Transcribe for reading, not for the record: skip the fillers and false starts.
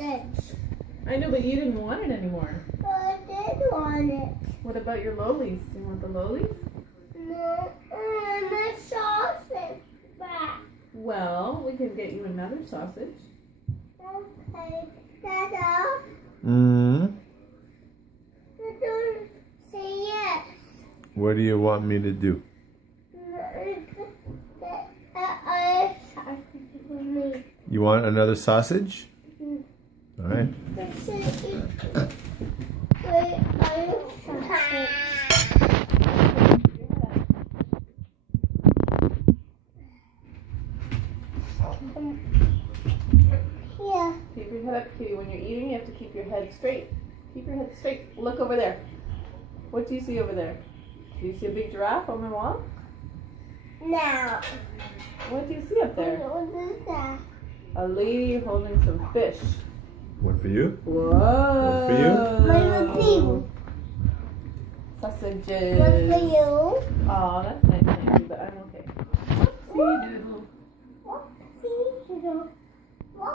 sausage. I know, but you didn't want it anymore. But I did want it. What about your lollies? Do you want the lollies? No, the sausage back. Well, we can get you another sausage. Okay, Dada. Mm-hmm. Dada, say yes. What do you want me to do? Sausage for me. You want another sausage? Mhm. All right. Yeah. Keep your head up, Kitty. When you're eating, you have to keep your head straight. Keep your head straight. Look over there. What do you see over there? Do you see a big giraffe on the wall? Now. What do you see up there? What is that? A lady holding some fish. One for you. Whoa. One for you. One for you. Sausages. One for you. Oh, that's nice, Nancy, but I'm okay.